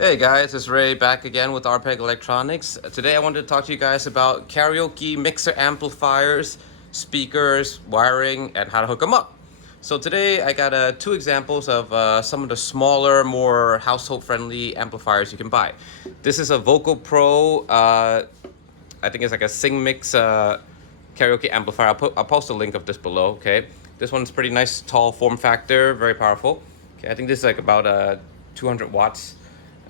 Hey guys, it's Ray back again with RPEG Electronics. Today I wanted to talk to you guys about karaoke mixer amplifiers, speakers, wiring, and how to hook them up. So today I got two examples of some of the smaller, more household-friendly amplifiers you can buy. This is a Vocal Pro, I think it's like a Sing Mix karaoke amplifier. I'll post a link of this below, okay? This one's pretty nice, tall form factor, very powerful. Okay, I think this is like about 200 watts.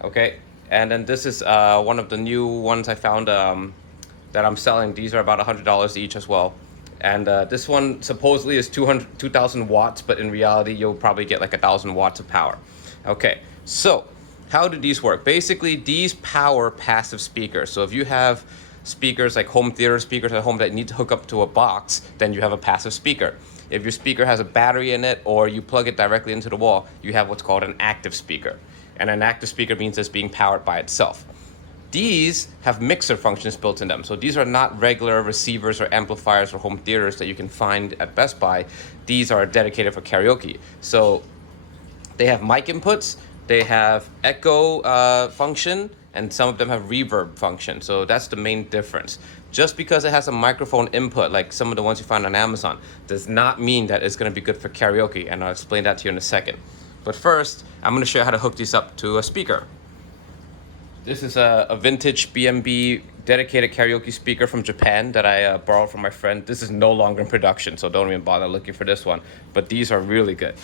Okay, and then this is one of the new ones I found that I'm selling. These are about $100 each as well. And this one supposedly is 2,000 watts, but in reality, you'll probably get like 1,000 watts of power. Okay, so how do these work? Basically, these power passive speakers. So if you have speakers like home theater speakers at home that need to hook up to a box, then you have a passive speaker. If your speaker has a battery in it or you plug it directly into the wall, you have what's called an active speaker. And an active speaker means it's being powered by itself. These have mixer functions built in them. So these are not regular receivers or amplifiers or home theaters that you can find at Best Buy. These are dedicated for karaoke. So they have mic inputs, they have echo function, and some of them have reverb function. So that's the main difference. Just because it has a microphone input, like some of the ones you find on Amazon, does not mean that it's going to be good for karaoke, and I'll explain that to you in a second. But first, I'm going to show you how to hook these up to a speaker. This is a vintage B&B dedicated karaoke speaker from Japan that I borrowed from my friend. This is no longer in production, so don't even bother looking for this one. But these are really good.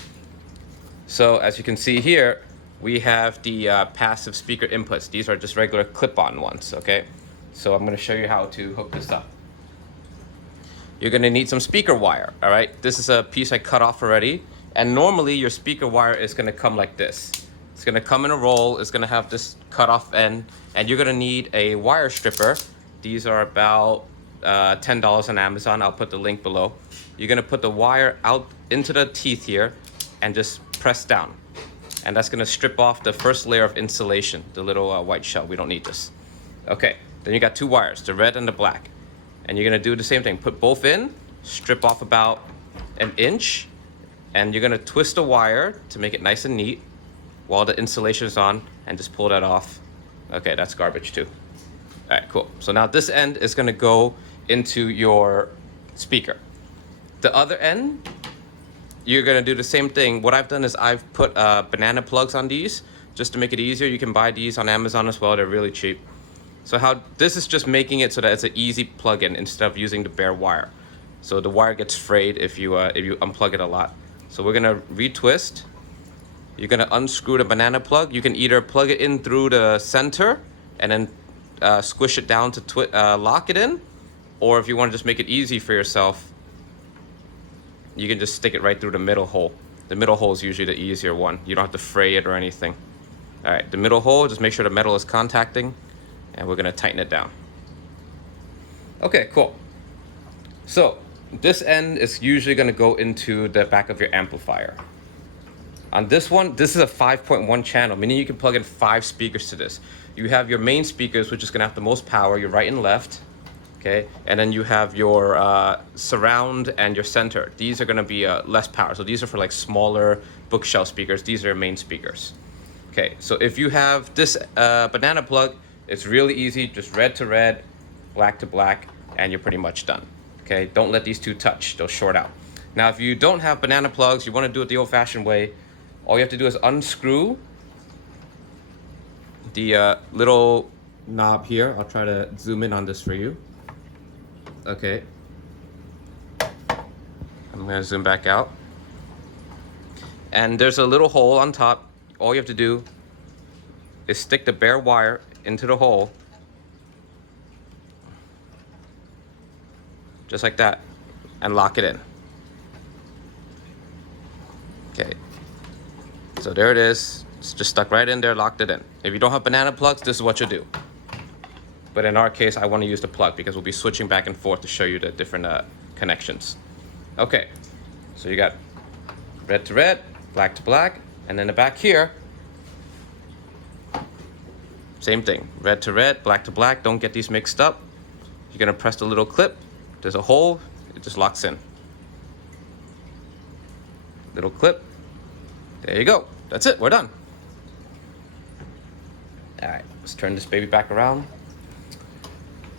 So as you can see here, we have the passive speaker inputs. These are just regular clip-on ones, okay? So I'm going to show you how to hook this up. You're going to need some speaker wire, all right? This is a piece I cut off already. And normally your speaker wire is going to come like this. It's going to come in a roll. It's going to have this cut off end. And you're going to need a wire stripper. These are about $10 on Amazon. I'll put the link below. You're going to put the wire out into the teeth here and just press down. And that's going to strip off the first layer of insulation, the little white shell. We don't need this. Okay, then you got two wires, the red and the black. And you're going to do the same thing. Put both in, strip off about an inch. And you're going to twist the wire to make it nice and neat while the insulation is on, and just pull that off. Okay, that's garbage too. All right, cool. So now this end is going to go into your speaker. The other end, you're going to do the same thing. What I've done is I've put banana plugs on these just to make it easier. You can buy these on Amazon as well. They're really cheap. So how this is just making it so that it's an easy plug-in instead of using the bare wire. So the wire gets frayed if you unplug it a lot. So we're gonna retwist. You're gonna unscrew the banana plug. You can either plug it in through the center and then squish it down to lock it in, or if you want to just make it easy for yourself, you can just stick it right through the middle hole. The middle hole is usually the easier one. You don't have to fray it or anything. All right, the middle hole, just make sure the metal is contacting, and we're gonna tighten it down. Okay, cool. So this end is usually going to go into the back of your amplifier. On this one, this is a 5.1 channel, meaning you can plug in 5 speakers to this. You have your main speakers, which is going to have the most power, your right and left, okay? And then you have your surround and your center. These are going to be less power. So these are for like smaller bookshelf speakers. These are your main speakers. Okay, so if you have this banana plug, it's really easy, just red to red, black to black, and you're pretty much done. Okay, don't let these two touch, they'll short out. Now, if you don't have banana plugs, you want to do it the old-fashioned way, all you have to do is unscrew the little knob here. I'll try to zoom in on this for you. Okay. I'm going to zoom back out. And there's a little hole on top. All you have to do is stick the bare wire into the hole. Just like that, and lock it in. Okay, so there it is. It's just stuck right in there, locked it in. If you don't have banana plugs, this is what you do. But in our case, I want to use the plug because we'll be switching back and forth to show you the different connections. Okay, so you got red to red, black to black, and then the back here, same thing, red to red, black to black. Don't get these mixed up. You're gonna press the little clip. There's a hole, it just locks in. Little clip. There you go. That's it, we're done. All right, let's turn this baby back around.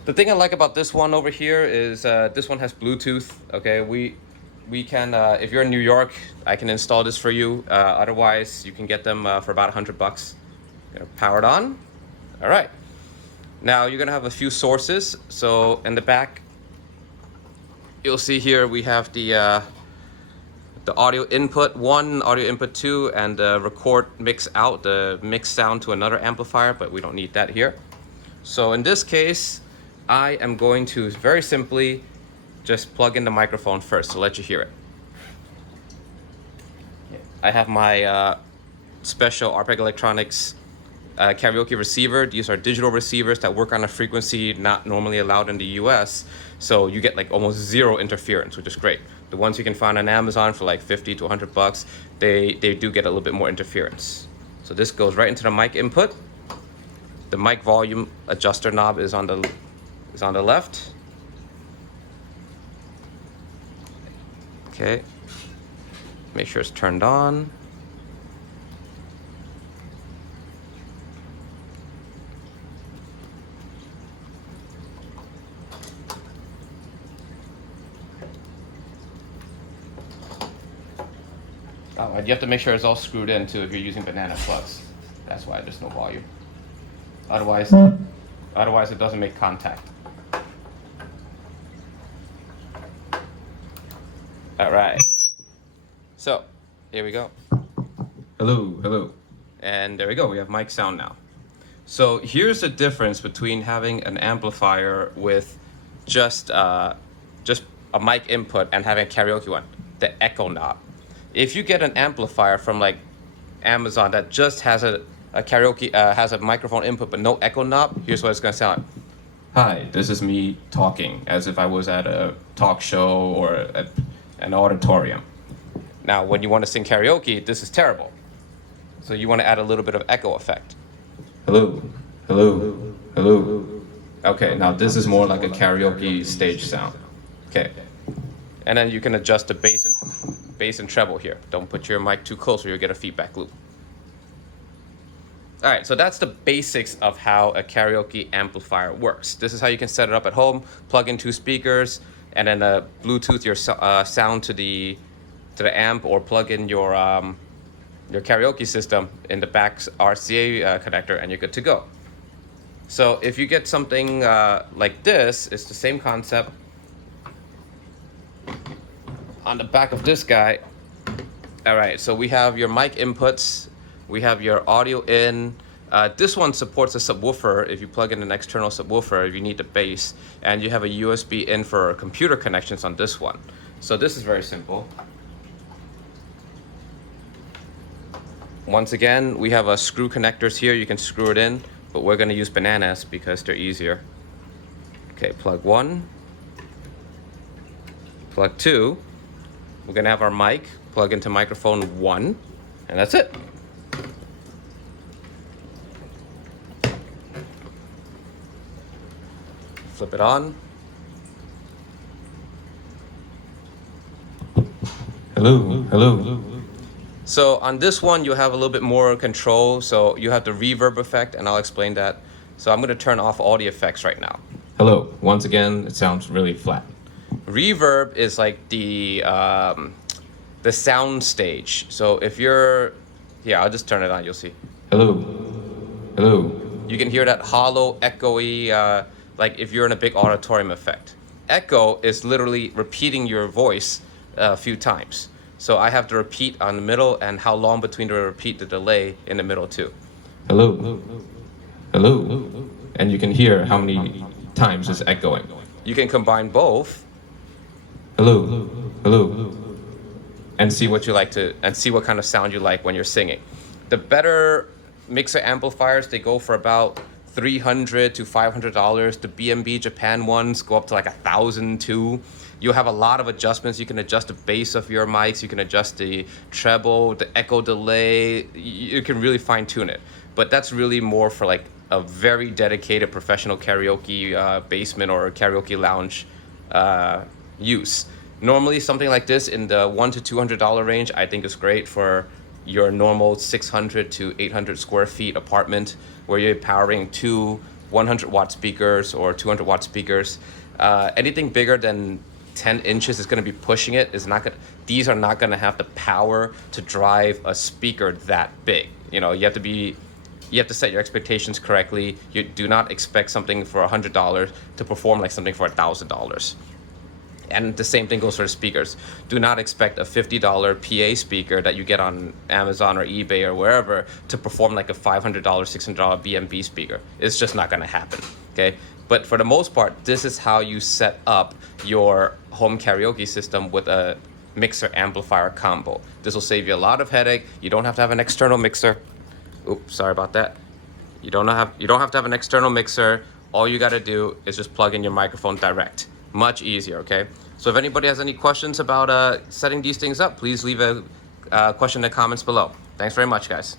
The thing I like about this one over here is this one has Bluetooth. Okay, we can if you're in New York, I can install this for you. Otherwise, you can get them for about $100. Powered on. All right. Now you're gonna have a few sources. So in the back, you'll see here we have the audio input 1, audio input 2, and the record mix out, the mix sound to another amplifier, but we don't need that here. So in this case, I am going to very simply just plug in the microphone first to let you hear it. I have my special RPEG Electronics karaoke receiver. These are digital receivers that work on a frequency not normally allowed in the US. So you get like almost zero interference, which is great. The ones you can find on Amazon for like 50 to $100, they do get a little bit more interference. So this goes right into the mic input. The mic volume adjuster knob is on the left. Okay. Make sure it's turned on. Oh, and you have to make sure it's all screwed in too if you're using banana plugs. That's why there's no volume. Otherwise it doesn't make contact. All right. So here we go. Hello, hello. And there we go. We have mic sound now. So here's the difference between having an amplifier with just a mic input and having a karaoke one, the echo knob. If you get an amplifier from like Amazon that just has a karaoke, has a microphone input but no echo knob, here's what it's gonna sound like. Hi, this is me talking as if I was at a talk show or at an auditorium. Now, when you want to sing karaoke, this is terrible. So you want to add a little bit of echo effect. Hello, hello, hello. Okay, now this is more like a karaoke stage sound. Okay. And then you can adjust the bass and treble here. Don't put your mic too close or you'll get a feedback loop. All right, so that's the basics of how a karaoke amplifier works. This is how you can set it up at home, plug in 2 speakers, and then Bluetooth your sound to the amp, or plug in your karaoke system in the back RCA connector, and you're good to go. So if you get something like this, it's the same concept. On the back of this guy, all right, so we have your mic inputs, we have your audio in. This one supports a subwoofer if you plug in an external subwoofer if you need the bass, and you have a USB in for computer connections on this one. So this is very simple. Once again, we have screw connectors here. You can screw it in, but we're gonna use bananas because they're easier. Okay, plug 1, plug 2. We're gonna have our mic plug into microphone 1, and that's it. Flip it on. Hello, hello. So on this one, you have a little bit more control. So you have the reverb effect, and I'll explain that. So I'm gonna turn off all the effects right now. Hello, once again, it sounds really flat. Reverb is like the sound stage. So if you're, yeah, I'll just turn it on, you'll see. Hello, hello. You can hear that hollow, echoey, like if you're in a big auditorium effect. Echo is literally repeating your voice a few times. So I have to repeat on the middle, and how long between the repeat, the delay in the middle too. Hello, hello. And you can hear how many times it's echoing. You can combine both. Hello, hello. And see what you like and see what kind of sound you like when you're singing. The better mixer amplifiers, they go for about $300 to $500. The B&B Japan ones go up to like $1,000 too. You'll have a lot of adjustments. You can adjust the bass of your mics. You can adjust the treble, the echo delay. You can really fine tune it. But that's really more for like a very dedicated professional karaoke basement or karaoke lounge use. Normally something like this in the $100 to $200 range, I think is great for your normal 600 to 800 square feet apartment where you're powering two 100 watt speakers or 200 watt speakers. Anything bigger than 10 inches is going to be pushing it. These are not going to have the power to drive a speaker that big. You know, you have to set your expectations correctly. You do not expect something for $100 to perform like something for $1,000. And the same thing goes for the speakers. Do not expect a $50 PA speaker that you get on Amazon or eBay or wherever to perform like a $500, $600 BMB speaker. It's just not going to happen, okay? But for the most part, this is how you set up your home karaoke system with a mixer amplifier combo. This will save you a lot of headache. You don't have to have an external mixer. Oops, sorry about that. You don't have to have an external mixer. All you got to do is just plug in your microphone direct. Much easier, okay? So if anybody has any questions about setting these things up, please leave a question in the comments below. Thanks very much, guys.